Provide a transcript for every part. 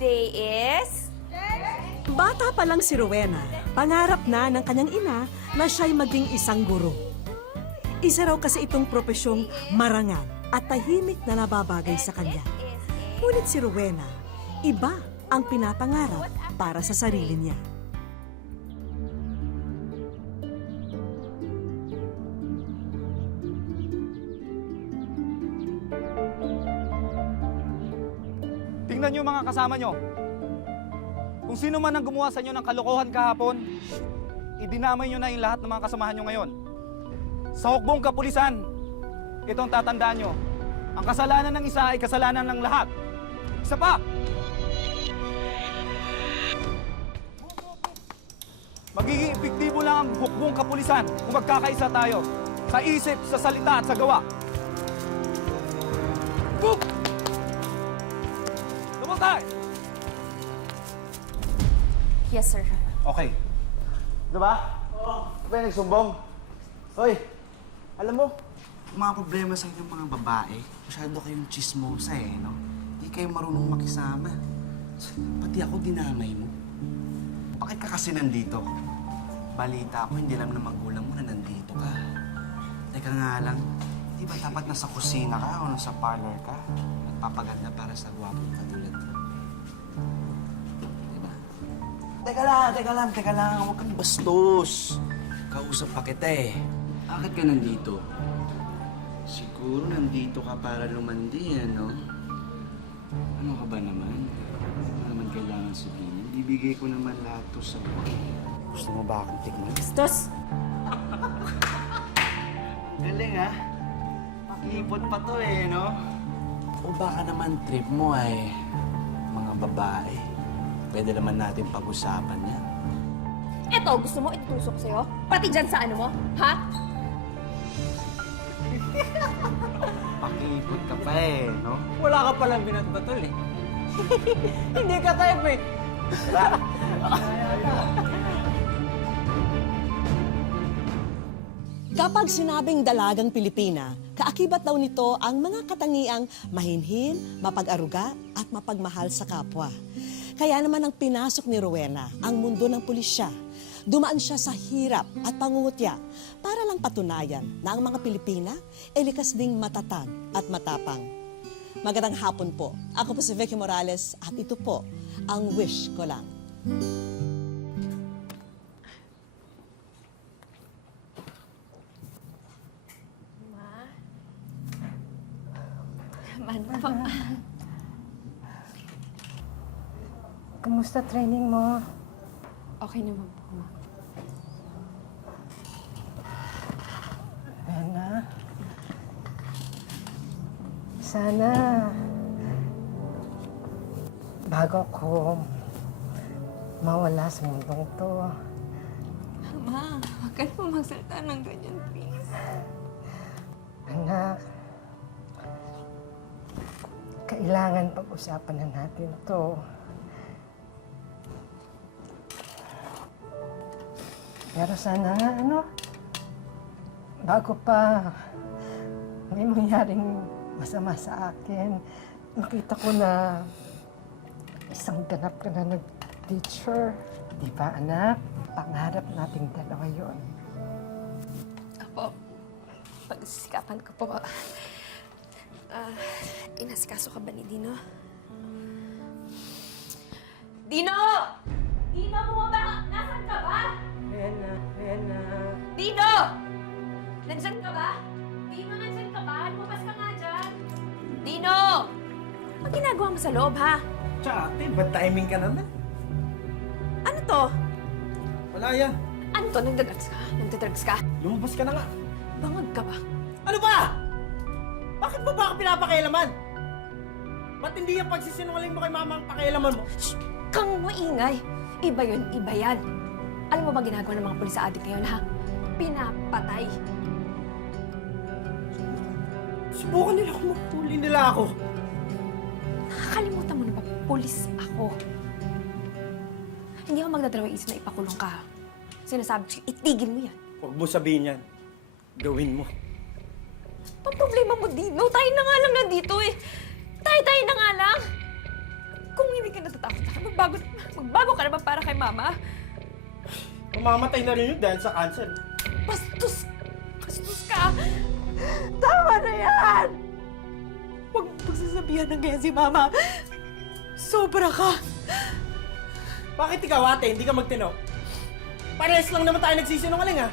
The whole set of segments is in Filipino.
Today is... Bata pa lang si Rowena, pangarap na ng kanyang ina na siya'y maging isang guro. Isa raw kasi itong propesyong marangal at tahimik na nababagay sa kanya. Ngunit si Rowena, iba ang pinapangarap para sa sarili niya. Tingnan niyo mga kasama niyo. Kung sino man ang gumawa sa inyo ng kalokohan kahapon, idinamay niyo na yung lahat ng mga kasamahan niyo ngayon. Sa hukbong kapulisan, itong tatandaan niyo, ang kasalanan ng isa ay kasalanan ng lahat. Isa pa! Magiging epektibo lang ang hukbong kapulisan kung magkakaisa tayo sa isip, sa salita at sa gawa. Boom! Tumol tayo! Yes, sir. Okay. Diba? Oo. Ba nagsumbong? Hoy, alam mo, mga problema sa inyong mga babae, masyado kayong chismosa no? Hindi kayo marunong makisama. Pati ako dinamay mo. Bakit ka kasi nandito? Balita ko, hindi alam ng magulang mo na nandito ka. Teka nga lang, di ba dapat nasa kusina ka o nasa parlor ka? Nagpapaganda para sa gwapong katulad mo. Teka lang. Huwag kang bastos. Kausap pa kita eh. Bakit ka nandito? Siguro nandito ka para lumandi, ano? Ano ka ba naman? Ano naman kailangan sabihin? Bibigay ko naman lahat to sa iyo. Gusto mo ba akong tikman? Bastos! Galing ha? Pakipot pa to eh, no? O baka naman trip mo ay mga babae. Pwede naman natin pag-usapan yan. Eto, gusto mo itutusok sa'yo? Pati dyan sa ano mo? Ha? Pakipot ka pa eh, no? Wala ka palang binatbatol eh. Hindi ka type eh. Kapag sinabing dalagang Pilipina, kaakibat daw nito ang mga katangiang mahinhin, mapag-aruga at mapagmahal sa kapwa. Kaya naman ang pinasok ni Rowena ang mundo ng pulisya. Dumaan siya sa hirap at pangungutya para lang patunayan na ang mga Pilipina ay likas ding matatag at matapang. Magandang hapon po. Ako po si Vicky Morales at ito po ang Wish Ko Lang. Man po. Kumusta training mo? Okay naman po, ma. Rena? Sana bago ko mawala sa mundong to, Ma, huwag ka naman magsalita ng ganyan, please. anak, kailangan pag-usapan na natin to. Pero sana nga, bago pa may mangyaring masama sa akin, makita ko na isang ganap ka na nag-teacher. Di ba, anak? Pangarap nating dalawa yun. Apo, pagsisikapan ko po. Inasikaso ka ba ni Dino? Dino! Dino, bumaba! Nasaan ka ba? Rena. Dino! Nandyan ka ba? Dino, nandyan ka ba? Lumabas ka nga dyan. Dino! Ang ginagawa mo sa loob, ha? Tsaka ate, bad timing ka naman. Ano to? Wala yan. Ano to? Nagdadrugs ka? Nagdadrugs ka? Lumabas ka na nga. Bangag ka ba? Ano ba? Bakit ba ako pinapakialaman? Ba't hindi yung pagsisinungaling mo kay mama ang pakialaman mo? Shh! Kang maingay! Iba yun, iba yan. Alam mo ba ginagawa ng mga pulis sa adik ngayon, ha? Pinapatay. Subukan nila kung mahuli nila ako. Nakakalimutan mo na ba, pulis ako. Hindi ako magdadalawang isip na ipakulong ka. Sinasabi ko, itigil mo yan. Huwag mo sabihin yan. Gawin mo. Ang problema mo, Dino, tayo na nga lang nandito eh. Tayo na nga lang. Kung hindi ka natatakot magbago ka naman para kay Mama. Mamamatay na rin yun dahil sa cancer. Bastos ka! Tama na yan! Huwag pagsasabihan ng ganyan si Mama. Sobra ka! Bakit ikaw, ate, hindi ka magtino? Parehas lang naman tayo nagsisinungaling, ha?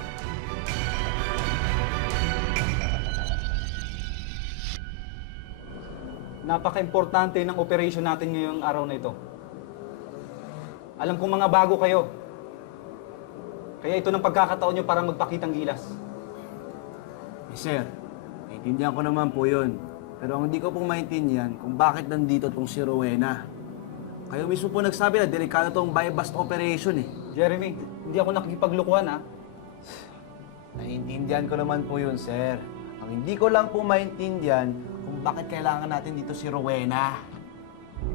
Napaka-importante ng operation natin ngayong araw na ito. Alam kong mga bago kayo. Kaya ito ng pagkakataon nyo para magpakitang gilas. Sir, naiintindihan ko naman po yun. Pero ang hindi ko pong maintindihan kung bakit nandito tong si Rowena. Kayo mismo po nagsabi na delikado tong buy-bust operation eh. Jeremy, hindi ako nakikipaglukuhan ha. Naiintindihan ko naman po yun, sir. Ang hindi ko lang po maintindihan kung bakit kailangan natin dito si Rowena.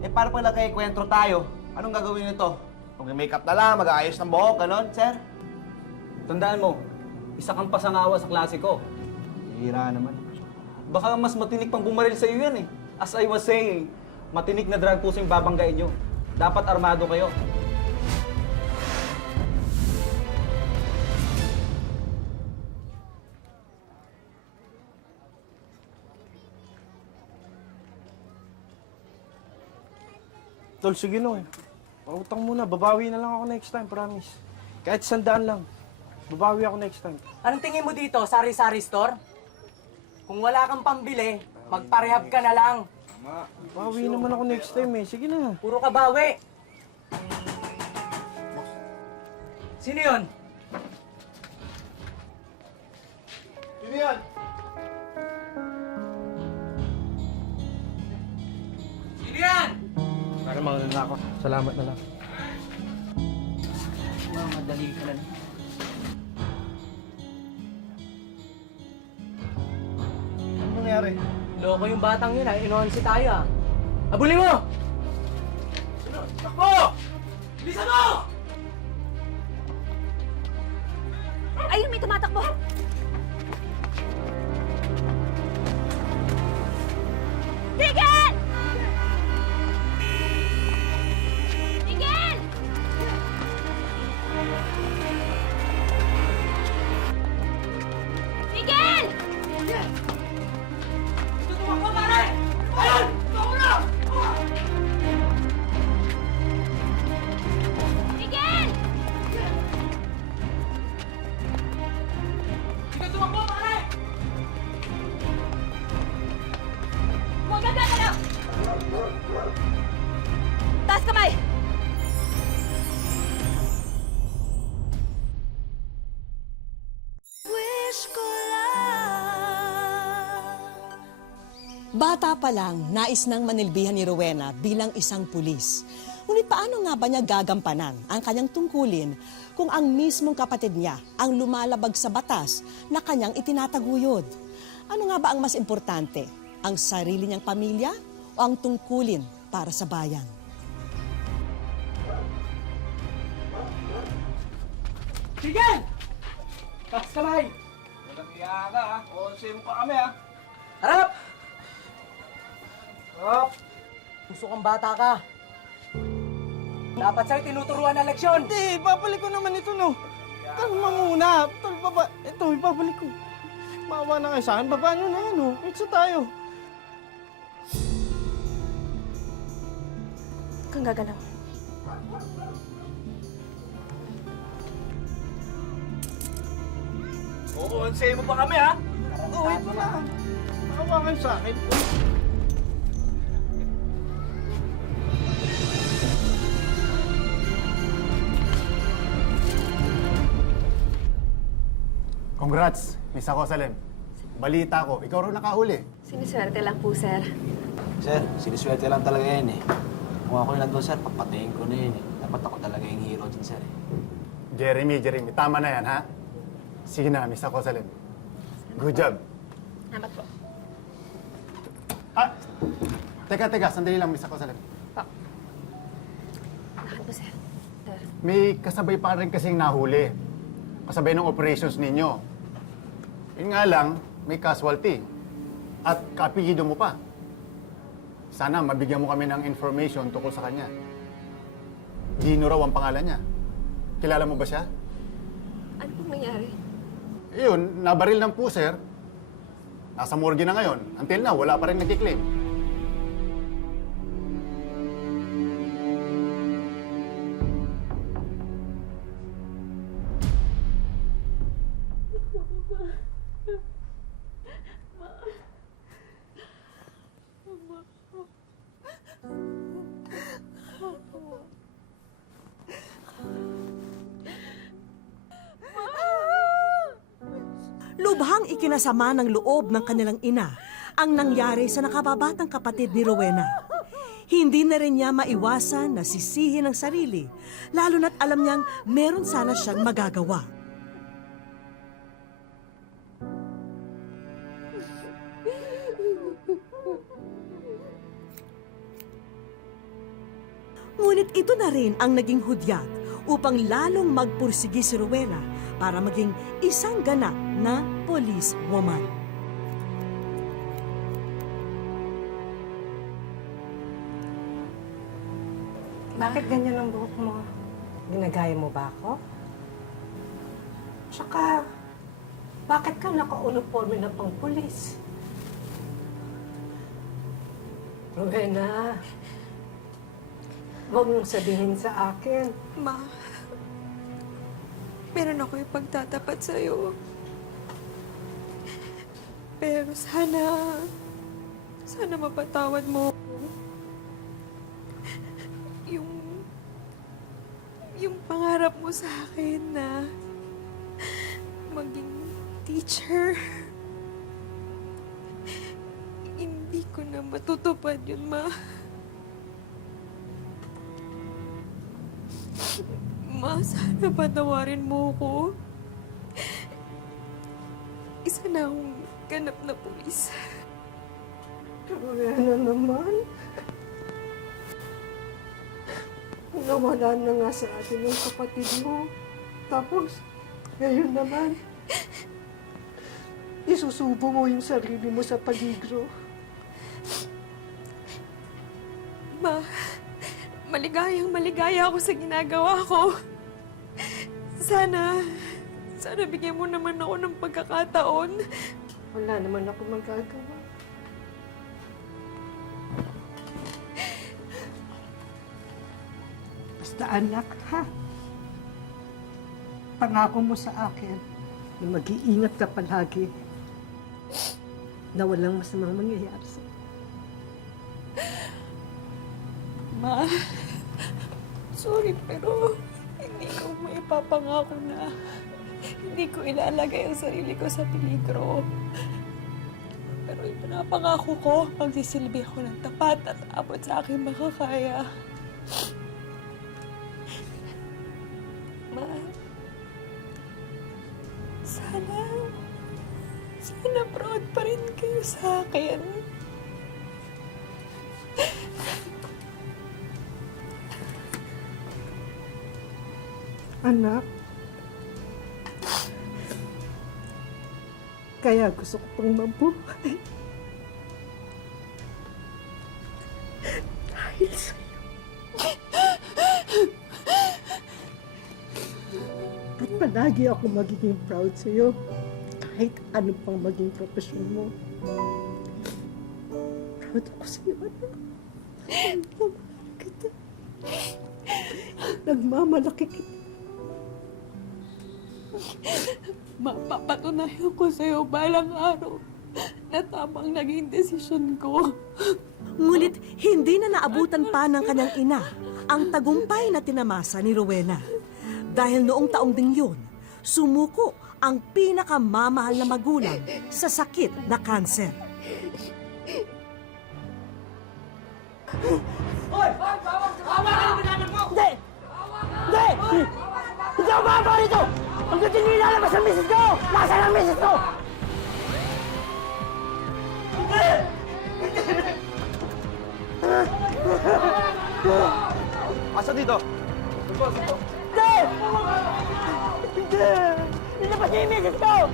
Eh, para pala kay kwentro tayo, anong gagawin nito? Mag-makeup na lang, mag-aayos ng buhok, ganon, sir? Tandaan mo, isa kang pasangawa sa klase ko. Hira naman. Baka mas matinik pang bumaril sa iyo yan eh. As I was saying, matinik na drug puso yung babanggain nyo. Dapat armado kayo. Tol, sige no. Pautang muna, babawi na lang ako next time, promise. Kahit 100 lang. Babawi ako next time. Anong tingin mo dito, sari-sari store? Kung wala kang pambili, magparehab ka na lang. Bawi naman ako next time eh. Sige na. Puro ka bawi. Sino yun? Sino yan? Sino yan? Para mauna na ako. Salamat na lang. Madali ka lang. Ano nangyari? Loko yung batang yun, inuhansi tayo ah. Abuli mo! Takbo! Bilisan mo! Ayun, may tumatakbo! Tigil! Tigil! Tigil! Ito tumakbo, pare! Ayun! Tumakbo na! Tigil! Ito tumakbo, pare! Huwag kang gagalaw! Taas kamay! Bata pa lang, nais nang manilbihan ni Rowena bilang isang pulis. Ngunit paano nga ba niya gagampanan ang kanyang tungkulin kung ang mismong kapatid niya ang lumalabag sa batas na kanyang itinataguyod? Ano nga ba ang mas importante? Ang sarili niyang pamilya o ang tungkulin para sa bayan? Tigil! Taas kamay! Walang iya ka ha. O, same pa kami ha. Harap! Harap! Puso kang bata ka. Dapat sa'yo tinuturuan ng leksyon. Hindi, babalik ko naman ito, no. Kalma muna. Tol, ito, ibabalik ko. Maawa na kayo sa akin. Baba nyo na yan, no. Itso tayo. Huwag kang gagalaw. Oo, same mo pa kami ha. Oo, ito na. Maawa kayo sa akin. Congrats, Miss Ako Salem. Balita ko, ikaw rin nakahuli. Siniswerte lang po, sir. Sir, siniswerte lang talaga yan eh. Kung ako yung nandun, sir, papatayin ko na yan eh. Dapat ako talaga yung hero din, sir eh. Jeremy, tama na yan, ha? Sige na, Miss Ako Salem. Good job. Salamat po. Ah, teka, sandali lang, Miss Ako Salem. Bakit po, sir? Sir. May kasabay pa rin kasing nahuli. Kasabay ng operations ninyo. Yun nga lang, may casualty. At kaapelyido mo pa. Sana mabigyan mo kami ng information tungkol sa kanya. Gino raw ang pangalan niya. Kilala mo ba siya? Ano pong nangyari? Yun, nabaril ng puser. Nasa morgue na ngayon. Until now, wala pa rin nagkiklaim. Lubhang ikinasama ng loob ng kanilang ina ang nangyari sa nakababatang kapatid ni Rowena. Hindi na rin niya maiwasan na sisihin ang sarili, lalo na't alam niyang meron sana siyang magagawa. Ngunit ito na rin ang naging hudyat upang lalong magpursigi si Rowena para maging isang ganap na police woman. Bakit ganyan ang buhok mo? Ginagaya mo ba ako? Tsaka, bakit ka naka-uniforme na pang pulis? Rowena, huwag mong sabihin sa akin. Ma, meron ako ipagtatapat sa'yo. Pero sana mapatawad mo ako. Yung pangarap mo sa akin na maging teacher, hindi ko na matutupad yun, Ma. Ma, sana patawarin mo ko. Isa na akong ganap na pulis. Rowena naman. Nawala na nga sa atin yung kapatid mo. Tapos, ngayon naman, isusubo mo yung sarili mo sa peligro. Ma, maligaya ako sa ginagawa ko. Sana bigyan mo naman ako ng pagkakataon. Wala naman ako magagawa. Basta anak, ha? Pangako mo sa akin na mag-iingat ka palagi na walang masamang mangyayari sa'yo. Ma, sorry pero hindi ko maipapangako na hindi ko ilalagay ang sarili ko sa peligro. Pero ipinapangako ko, magsisilbi ako ng tapat at abot sa aking makakaya. Ma, sana proud pa rin kayo sa akin. Anak, kaya gusto ko pang mabuhay. Dahil sa'yo. At palagi ako magiging proud sa'yo. Kahit ano pang maging profesyon mo. Proud ako sa'yo, anak. Nagmamalaki kita. Nagmamalaki kita. Mapapatunayan ko sa'yo balang araw na tamang naging desisyon ko. Ngunit hindi na naabutan pa ng kanyang ina ang tagumpay na tinamasa ni Rowena. Dahil noong taong ding yun, sumuko ang pinakamamahal na magulang sa sakit na kanser. Hindi! Hindi! Hindi ako bababa rito! Hanggang hindi nilalabas ang misis ko! Nasaan ang misis ko? Asa dito? Hindi! Hindi! Nilabas niya yung misis ko!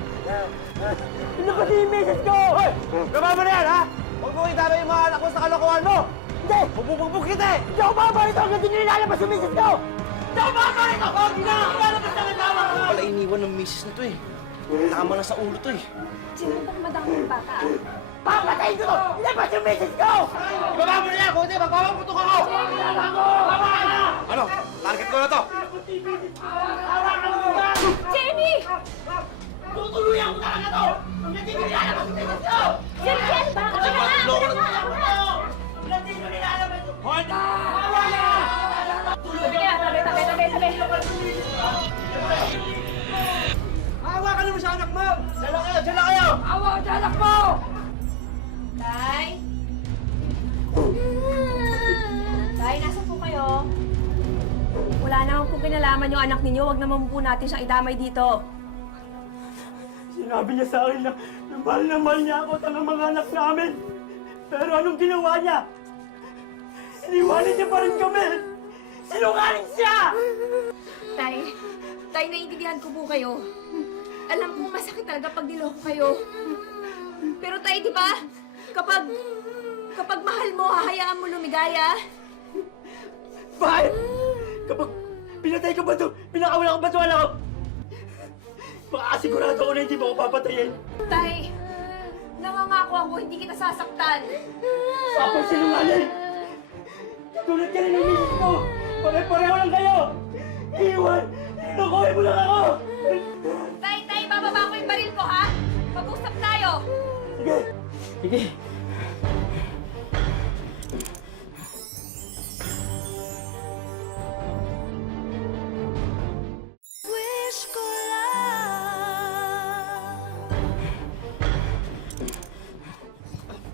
Nilabas niya yung misis ko! Hoy! Gaba mo na yan, ha? Huwag mo itaro yung mga anak mo sa kalokohan mo! Hindi! Bububog kita eh! Hindi ako baba rito hanggang di nyo ilalabas yung misis ko! Hindi ako baba rito! Hindi na ako ilalabas ng asawa ko! Wala iniwan ng misis na to eh. Tama na sa ulo to eh. Sino pang madaming bata? Papatayin ko to! Ilabas yung misis ko! Ibaba mo na yan! Kung hindi, magpapaputok ako! Ano? Target ko na to! Jamie! Tutuluyan ko talaga to! Hanggang di nyo ilalabas yung misis ko! Jamie, bakit ka na? Hanggang di nyo ilalabas yung... Hold on! Sabi niya, sabi. Hawakan mo sa anak mo! Diyan lang kayo! Diyan lang kayo! Hawakan sa anak mo! Tay? Tay, nasa po kayo? Wala naman po kinalaman yung anak ninyo. Huwag naman po natin siyang idamay dito. Sinabi niya sa akin na mahal niya ako at ang mga anak namin. Pero anong ginawa niya? Iniwanan niya pa rin kami! Sinungaling siya! Tay, naiintindihan ko po kayo. Alam ko masakit talaga pag niloko kayo. Pero tay, di ba? Kapag mahal mo, hahayaan mo lumigaya. Bakit? Kapag pinatay ka ba ito, pinakawala ko ba ito anak ko? Makasigurado ako na hindi mo ako papatayin. Tay, nangangako ako, hindi kita sasaktan. Papa, sinungaling! Tulad ka rin ng misis mo! Pare-pareho lang kayo! Iwan! Nilokohin mo lang ako! Tay, bababa ko yung baril ko, ha? Mag-usap tayo. Sige! Sige! Wish ko lang.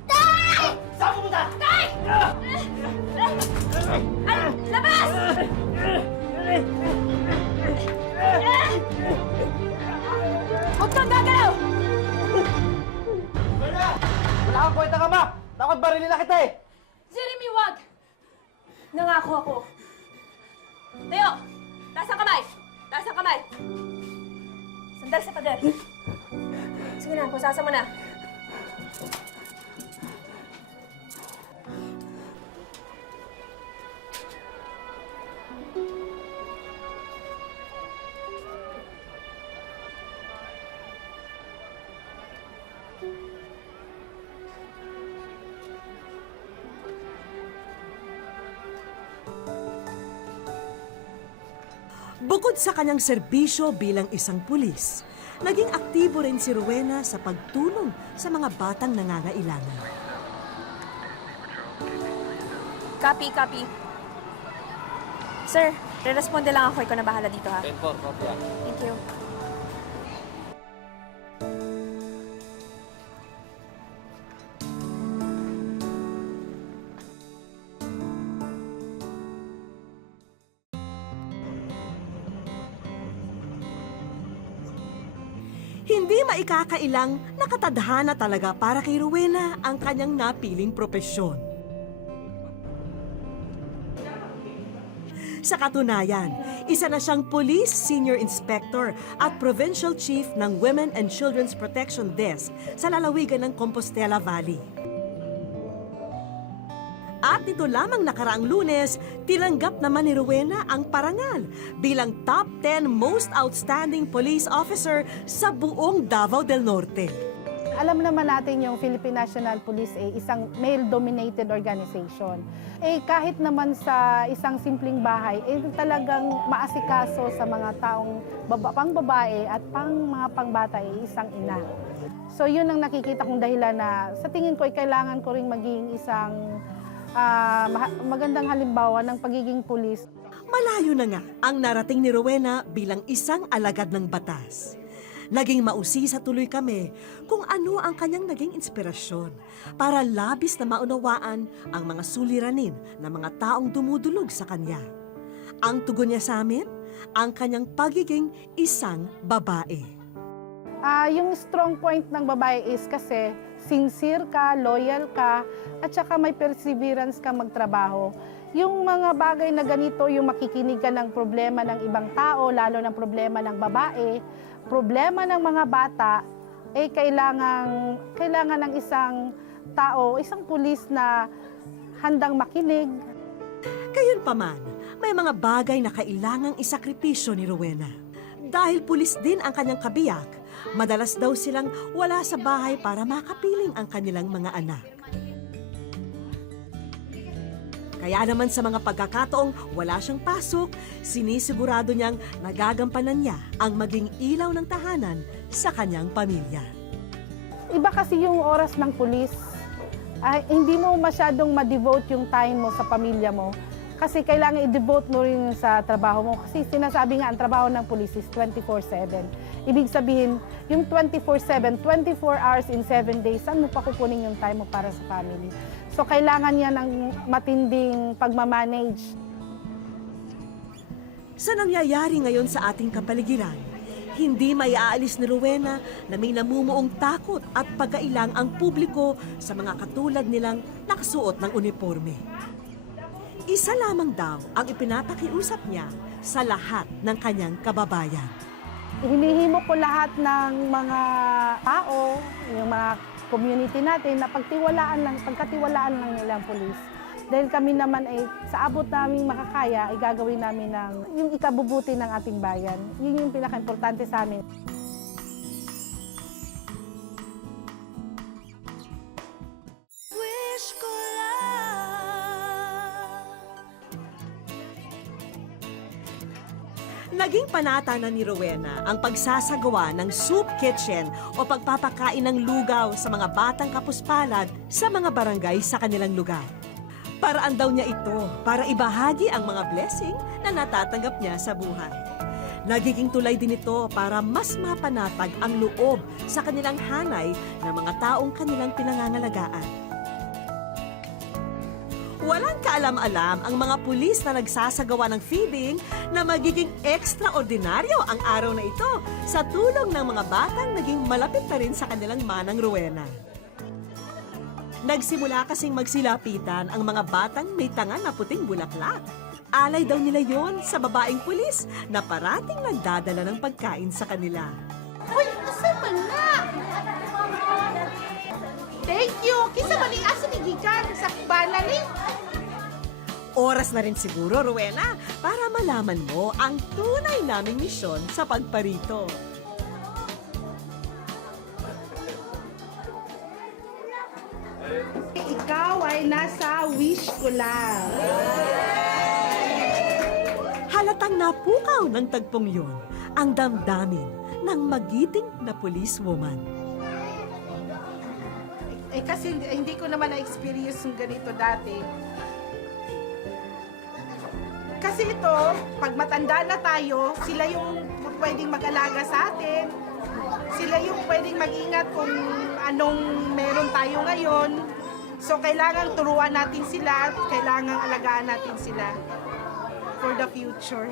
Tay! Saan pumunta? Tay! Labas! Huwag kang gagalaw! Wala kang kwenta ka, ma! Dapat barilin na kita eh! Jeremy, wag! Nangako ako. Tayo! Taas ang kamay! Taas ang kamay! Sandal sa pader. Sige na, pusasa mo na. Bukod sa kanyang serbisyo bilang isang pulis, naging aktibo rin si Rowena sa pagtulong sa mga batang nangangailangan. Copy. Sir, re-responde lang ako. Ikaw na bahala dito, ha? Thank you. Hindi maikakailang nakatadhana talaga para kay Rowena ang kanyang napiling propesyon. Sa katunayan, isa na siyang Police Senior Inspector at Provincial Chief ng Women and Children's Protection Desk sa lalawigan ng Compostela Valley. At nito lamang nakaraang Lunes, tinanggap naman ni Rowena ang parangal bilang Top 10 Most Outstanding Police Officer sa buong Davao del Norte. Alam naman natin yung Philippine National Police ay isang male-dominated organization. Kahit naman sa isang simpleng bahay, talagang maasikaso sa mga taong pang babae at mga pangbata ay isang ina. So yun ang nakikita kong dahilan na sa tingin ko ay kailangan ko ring maging isang magandang halimbawa ng pagiging pulis. Malayo na nga ang narating ni Rowena bilang isang alagad ng batas. Naging mausisa tuloy kami kung ano ang kanyang naging inspirasyon para labis na maunawaan ang mga suliranin ng mga taong dumudulog sa kanya. Ang tugon niya sa amin, ang kanyang pagiging isang babae. Yung strong point ng babae is kasi sincere ka, loyal ka, at saka may perseverance ka magtrabaho. Yung mga bagay na ganito, yung makikinig ka ng problema ng ibang tao, lalo ng problema ng babae, problema ng mga bata, kailangan ng isang tao, isang pulis na handang makinig. Gayunpaman, may mga bagay na kailangang isakripisyo ni Rowena. Dahil pulis din ang kanyang kabiyak, madalas daw silang wala sa bahay para makapiling ang kanilang mga anak. Kaya naman sa mga pagkakataong wala siyang pasok, sinisigurado niyang nagagampanan niya ang maging ilaw ng tahanan sa kanyang pamilya. Iba kasi yung oras ng pulis. Hindi mo masyadong ma-devote yung time mo sa pamilya mo. Kasi kailangan i-devote mo rin sa trabaho mo. Kasi sinasabi nga, ang trabaho ng pulis is 24/7. Ibig sabihin, yung 24/7, 24 hours in 7 days, saan mo pa kukunin yung time mo para sa family? So, kailangan niya ng matinding pagmamanage. Sa nangyayari ngayon sa ating kapaligiran, hindi may aalis ni Rowena na may namumuong takot at pagkailang ang publiko sa mga katulad nilang nakasuot ng uniforme. Isa lamang daw ang ipinapakiusap niya sa lahat ng kanyang kababayan. Hinihimo ko lahat ng mga tao, yung mga community natin, na pagkatiwalaan lang nila ang pulis. Dahil kami naman ay sa abot namin makakaya, ay gagawin namin yung ikabubuti ng ating bayan. Yun yung pinaka-importante sa amin. Naging panata na ni Rowena ang pagsasagawa ng soup kitchen o pagpapakain ng lugaw sa mga batang kapuspalad sa mga barangay sa kanilang lugar. Paraan daw niya ito para ibahagi ang mga blessing na natatanggap niya sa buhay. Nagiging tulay din ito para mas mapanatag ang loob sa kanilang hanay ng mga taong kanilang pinangangalagaan. Walang kaalam-alam ang mga pulis na nagsasagawa ng feeding na magiging ekstraordinaryo ang araw na ito sa tulong ng mga batang naging malapit na rin sa kanilang manang Rowena. Nagsimula kasing magsilapitan ang mga batang may tanga na puting bulaklak. Alay daw nila yon sa babaeng pulis na parating nagdadala ng pagkain sa kanila. Uy, asa man na? Thank you! Kisa man asa ni Gikan sa kubana ni? Oras na rin siguro, Rowena, para malaman mo ang tunay naming misyon sa pagparito. Ikaw ay nasa wish ko lang. Halatang napukaw ng tagpong yon ang damdamin ng magiting na policewoman. Kasi hindi ko naman na-experience yung ganito dati. Kasi ito, pag matanda na tayo, sila yung pwedeng mag-alaga sa atin. Sila yung pwedeng mag-ingat kung anong meron tayo ngayon. So, kailangan turuan natin sila, kailangan alagaan natin sila for the future.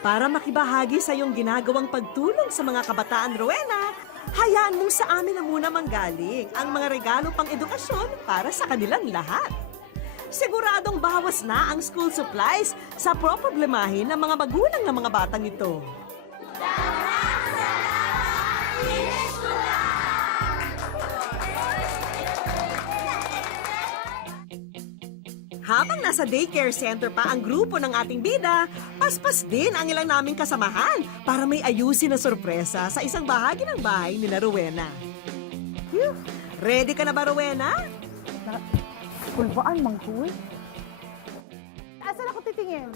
Para makibahagi sa iyong ginagawang pagtulong sa mga kabataan, Rowena, hayaan mong sa amin na muna manggaling ang mga regalo pang edukasyon para sa kanilang lahat. Siguradong bawas na ang school supplies sa problemahin ng mga magulang ng mga batang ito. Habang nasa daycare center pa ang grupo ng ating bida, paspas din ang ilang naming kasamahan para may ayusin na sorpresa sa isang bahagi ng bahay nila Rowena. Ready ka na ba, Rowena? Kulbaan, mangkul. Asan ako titingin?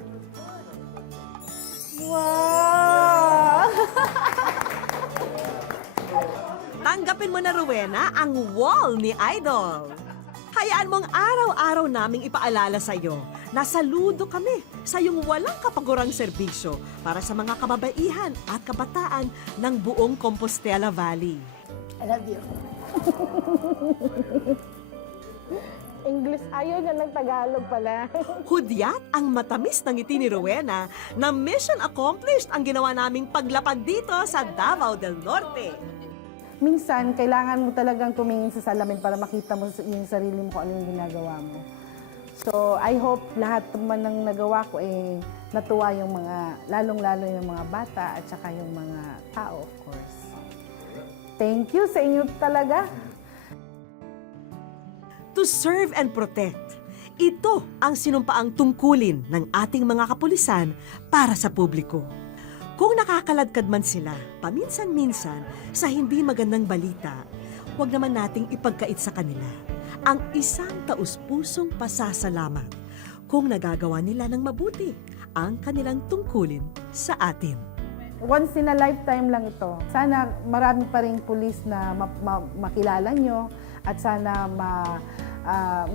Wow! Tanggapin mo na, Rowena, ang wall ni Idol. Hayaan mong araw-araw naming ipaalala sa iyo na saludo kami sa iyong walang kapagurang serbisyo para sa mga kababaihan at kabataan ng buong Compostela Valley. I love you. English, ayaw niya ng Tagalog pala. Hudyat ang matamis ng ngiti ni Rowena na mission accomplished ang ginawa naming paglapag dito sa Davao del Norte. Minsan, kailangan mo talagang tumingin sa salamin para makita mo yung sarili mo kung ano yung ginagawa mo. So, I hope lahat naman ng nagawa ko natuwa yung mga, lalong-lalo yung mga bata at saka yung mga tao, of course. Thank you sa inyo talaga. to serve and protect. Ito ang sinumpaang tungkulin ng ating mga kapulisan para sa publiko. Kung nakakaladkad man sila, paminsan-minsan, sa hindi magandang balita, huwag naman nating ipagkait sa kanila ang isang taus-pusong pasasalamat kung nagagawa nila ng mabuti ang kanilang tungkulin sa atin. Once in a lifetime lang ito. Sana marami pa ring pulis na makilala nyo at sana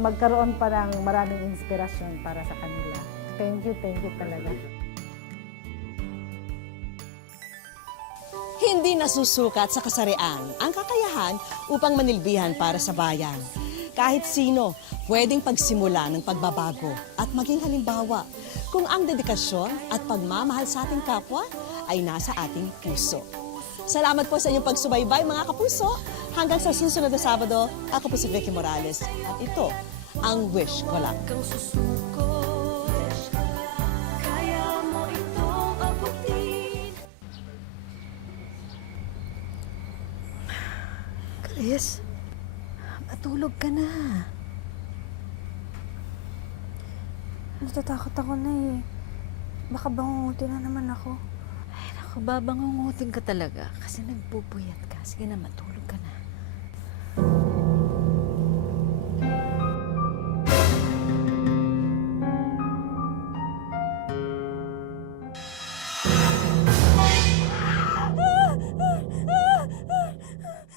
magkaroon pa ng maraming inspirasyon para sa kanila. Thank you talaga. Hindi nasusukat sa kasarian ang kakayahan upang manilbihan para sa bayan. Kahit sino, pwedeng pagsimula ng pagbabago at maging halimbawa kung ang dedikasyon at pagmamahal sa ating kapwa ay nasa ating puso. Salamat po sa inyong pagsubaybay mga kapuso. Hanggang sa susunod na Sabado, ako po si Vicky Morales at ito ang Wish Ko Lang. Kang susuko, kaya mo itong abutin. Chris, matulog ka na. Natatakot ako na eh. Baka bangungutin na naman ako. Ay, naku, babangungutin ka talaga kasi nagpupuyat ka. Sige na, matulog ka na.